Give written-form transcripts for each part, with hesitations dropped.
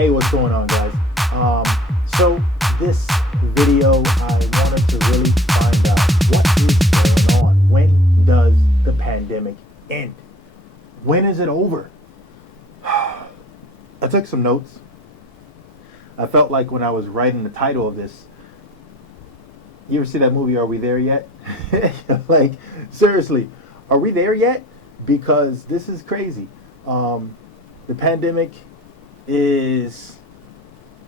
Hey, what's going on, guys? So this video, I wanted to really find out what is going on. When does the pandemic end? When is it over? I took some notes. I felt like when I was writing the title of this, you ever see that movie, Are We There Yet? Like, seriously, are we there yet? Because this is crazy. The pandemic is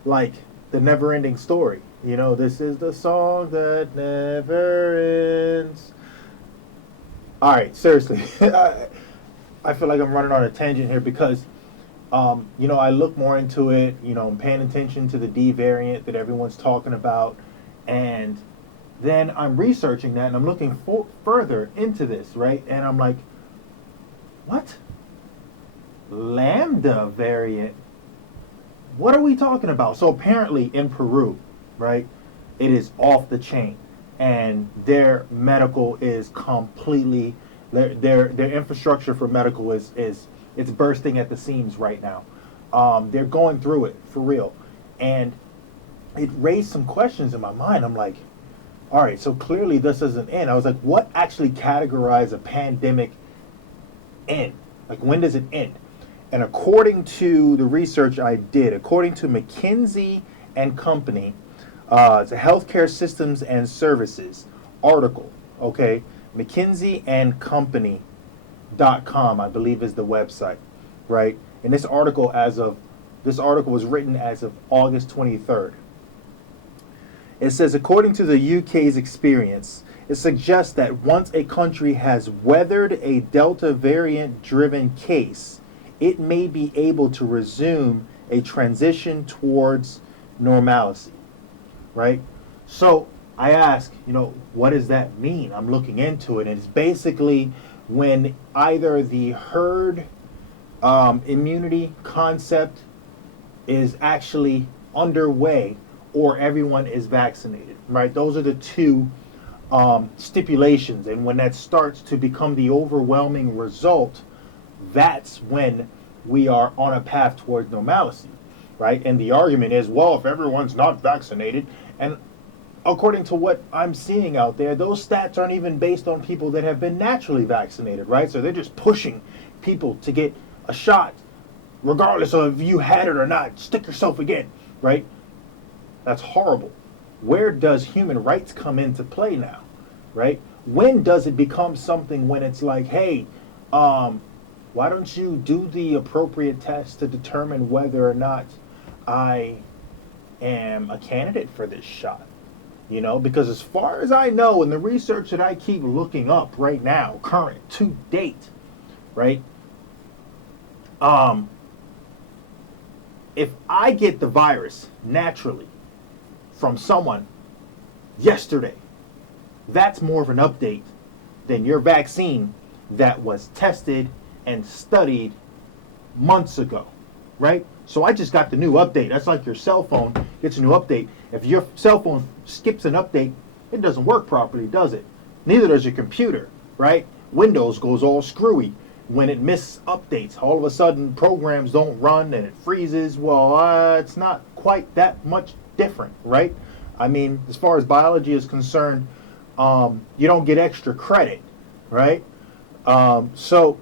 like the never-ending story. You know, this is the song that never ends. All right, seriously, I feel like I'm running on a tangent here because, I look more into it. I'm paying attention to the D variant that everyone's talking about, and then I'm researching that and I'm looking further into this, right? And I'm like, what? Lambda variant? What are we talking about? So apparently in Peru, right, it is off the chain, and their medical is completely their infrastructure for medical is it's bursting at the seams right now. They're going through it for real, and it raised some questions in my mind. I'm like, all right, so clearly this doesn't end. I was like, what actually categorizes a pandemic end? Like, when does it end? And according to the research I did, according to McKinsey and Company, it's a healthcare systems and services article, okay? McKinsey and Company.com, I believe, is the website, right? And this article was written as of August 23rd. It says, according to the UK's experience, it suggests that once a country has weathered a Delta variant-driven case, it may be able to resume a transition towards normalcy, right? So I ask, what does that mean? I'm looking into it, and it's basically when either the herd immunity concept is actually underway or everyone is vaccinated, right? Those are the two stipulations, and when that starts to become the overwhelming result, that's when we are on a path towards normalcy, right? And the argument is, well, if everyone's not vaccinated, and according to what I'm seeing out there, those stats aren't even based on people that have been naturally vaccinated, right? So they're just pushing people to get a shot, regardless of if you had it or not. Stick yourself again, right? That's horrible. Where does human rights come into play now, right? When does it become something when it's like, hey, why don't you do the appropriate test to determine whether or not I am a candidate for this shot? Because as far as I know, in the research that I keep looking up right now, current to date, right? If I get the virus naturally from someone yesterday, that's more of an update than your vaccine that was tested and studied months ago, right? So I just got the new update. That's like your cell phone gets a new update. If your cell phone skips an update, it doesn't work properly, does it? Neither does your computer, right? Windows goes all screwy when it misses updates. All of a sudden, programs don't run and it freezes. Well, it's not quite that much different, right? I mean, as far as biology is concerned, you don't get extra credit, right? So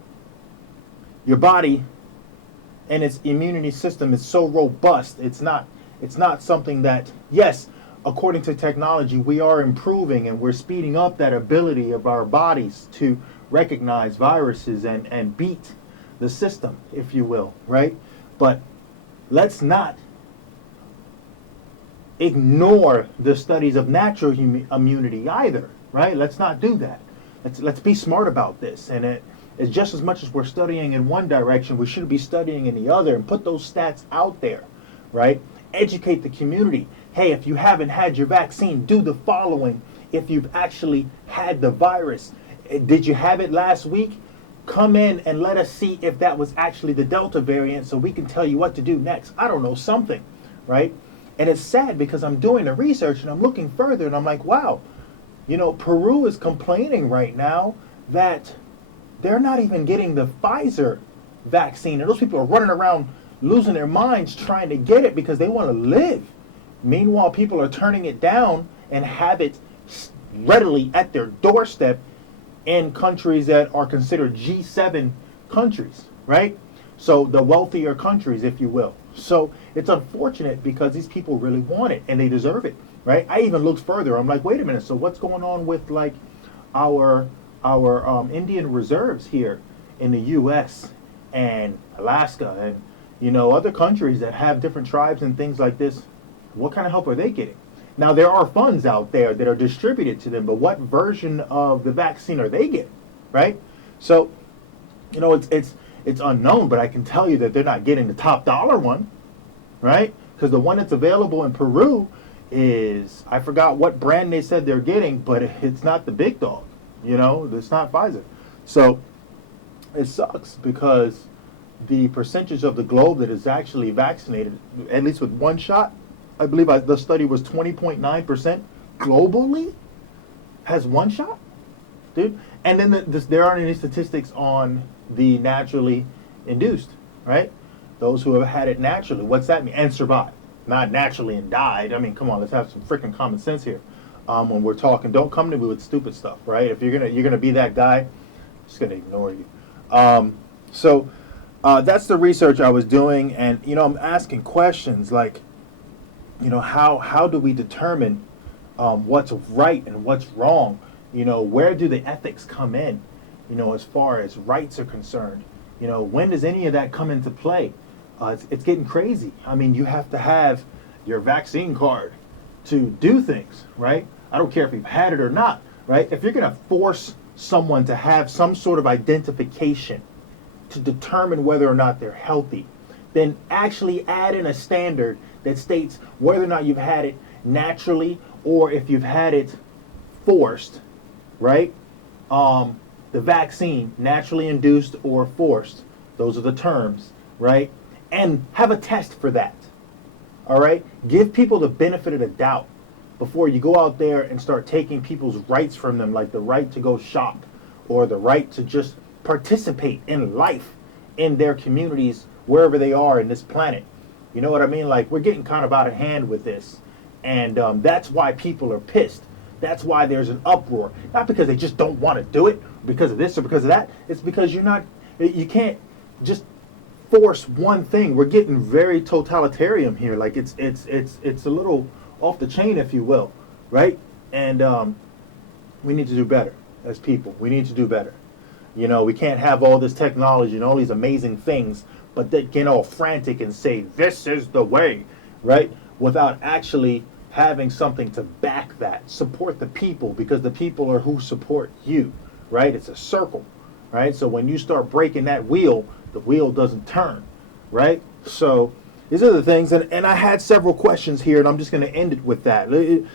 your body and its immunity system is so robust. It's not something that, yes, according to technology, we are improving and we're speeding up that ability of our bodies to recognize viruses and beat the system, if you will, right? But let's not ignore the studies of natural immunity either, right? Let's not do that. Let's be smart about this. And it's just as much as we're studying in one direction, we should be studying in the other and put those stats out there, right? Educate the community. Hey, if you haven't had your vaccine, do the following. If you've actually had the virus, did you have it last week? Come in and let us see if that was actually the Delta variant so we can tell you what to do next. I don't know, something, right? And it's sad because I'm doing the research and I'm looking further and I'm like, wow, Peru is complaining right now that they're not even getting the Pfizer vaccine. And those people are running around losing their minds trying to get it because they want to live. Meanwhile, people are turning it down and have it readily at their doorstep in countries that are considered G7 countries, right? So the wealthier countries, if you will. So it's unfortunate because these people really want it and they deserve it, right? I even looked further. I'm like, wait a minute. So what's going on with like our Indian reserves here in the U.S. and Alaska and other countries that have different tribes and things like this? What kind of help are they getting? Now there are funds out there that are distributed to them, but what version of the vaccine are they getting, right? So, it's unknown, but I can tell you that they're not getting the top dollar one, right? Because the one that's available in Peru is, I forgot what brand they said they're getting, but it's not the big dog, it's not Pfizer. So it sucks because the percentage of the globe that is actually vaccinated, at least with one shot, I believe the study was 20.9% globally has one shot, dude. And then there aren't any statistics on the naturally induced, right? Those who have had it naturally. What's that mean? And survived, not naturally and died. I mean, come on, let's have some freaking common sense here. When we're talking, don't come to me with stupid stuff, right? If you're gonna be that guy, I'm just gonna ignore you. So that's the research I was doing, and I'm asking questions like, how do we determine what's right and what's wrong? Where do the ethics come in? As far as rights are concerned, when does any of that come into play? It's getting crazy. I mean, you have to have your vaccine card to do things, right? I don't care if you've had it or not, right? If you're going to force someone to have some sort of identification to determine whether or not they're healthy, then actually add in a standard that states whether or not you've had it naturally or if you've had it forced, right? The vaccine, naturally induced or forced, those are the terms, right? And have a test for that, all right? Give people the benefit of the doubt before you go out there and start taking people's rights from them, like the right to go shop or the right to just participate in life in their communities, wherever they are in this planet. You know what I mean? Like, we're getting kind of out of hand with this. And that's why people are pissed. That's why there's an uproar. Not because they just don't want to do it, because of this or because of that. It's because you can't just force one thing. We're getting very totalitarian here. Like, it's a little off the chain, if you will, right? And we need to do better as people. We need to do better. We can't have all this technology and all these amazing things, but they get all frantic and say, this is the way, right? Without actually having something to back that. Support the people, because the people are who support you, right? It's a circle, right? So when you start breaking that wheel, the wheel doesn't turn, right? So these are the things, and I had several questions here, and I'm just going to end it with that.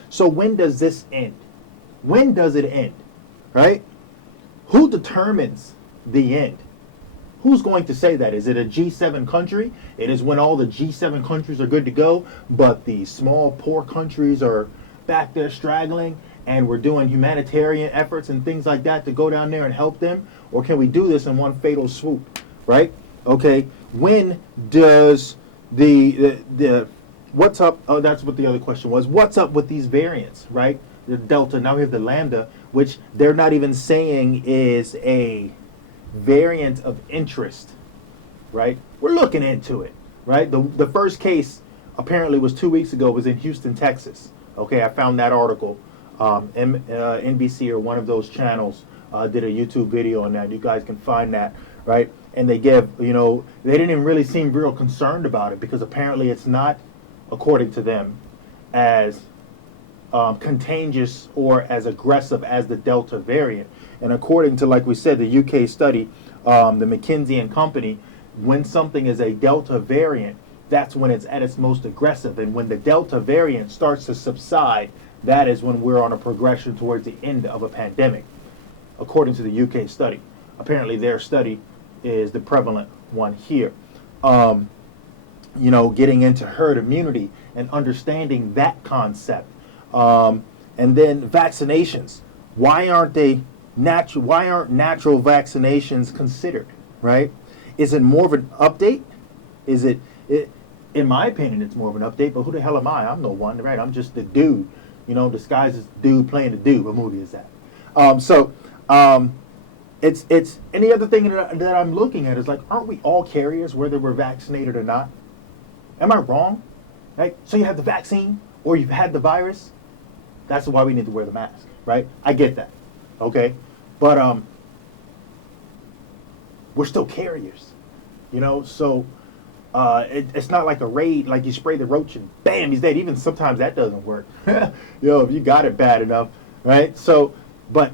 So when does this end? When does it end, right? Who determines the end? Who's going to say that? Is it a G7 country? It is when all the G7 countries are good to go, but the small, poor countries are back there straggling, and we're doing humanitarian efforts and things like that to go down there and help them? Or can we do this in one fatal swoop, right? Okay, when does the what's up? Oh, that's what the other question was. What's up with these variants, right? The Delta, now we have the Lambda, which they're not even saying is a variant of interest, right? We're looking into it, right? The first case apparently was 2 weeks ago, was in Houston, Texas. Okay, I found that article. NBC or one of those channels did a YouTube video on that. You guys can find that, right? And they give, they didn't even really seem real concerned about it, because apparently it's not, according to them, as contagious or as aggressive as the Delta variant. And according to, like we said, the UK study, the McKinsey and Company, when something is a Delta variant, that's when it's at its most aggressive. And when the Delta variant starts to subside, that is when we're on a progression towards the end of a pandemic, according to the UK study. Apparently their study is the prevalent one here. Getting into herd immunity and understanding that concept. And then vaccinations. Why aren't natural vaccinations considered, right? Is it more of an update? Is it In my opinion, it's more of an update. But who the hell am I? I'm no one, right? I'm just the dude, disguised as the dude playing the dude. What movie is that? So it's any other thing that I'm looking at is like, aren't we all carriers whether we're vaccinated or not? Am I wrong? Right? So you have the vaccine or you've had the virus. That's why we need to wear the mask, right? I get that, okay, but we're still carriers, So it's not like a raid, like you spray the roach and bam, he's dead. Even sometimes that doesn't work, if you got it bad enough, right? So, but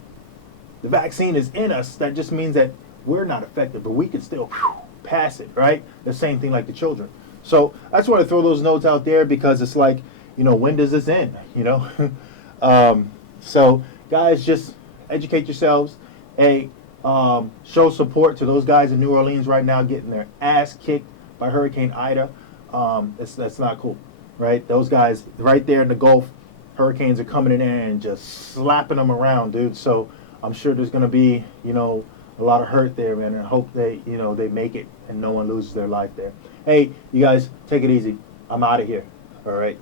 the vaccine is in us. That just means that we're not affected, but we can still pass it, right? The same thing like the children. So I just want to throw those notes out there because it's like, when does this end? So guys, just educate yourselves. Show support to those guys in New Orleans right now getting their ass kicked by Hurricane Ida. That's not cool, right? Those guys right there in the Gulf, hurricanes are coming in there and just slapping them around, dude. So I'm sure there's going to be, a lot of hurt there, man. And I hope they make it and no one loses their life there. Hey, you guys, take it easy. I'm out of here. All right.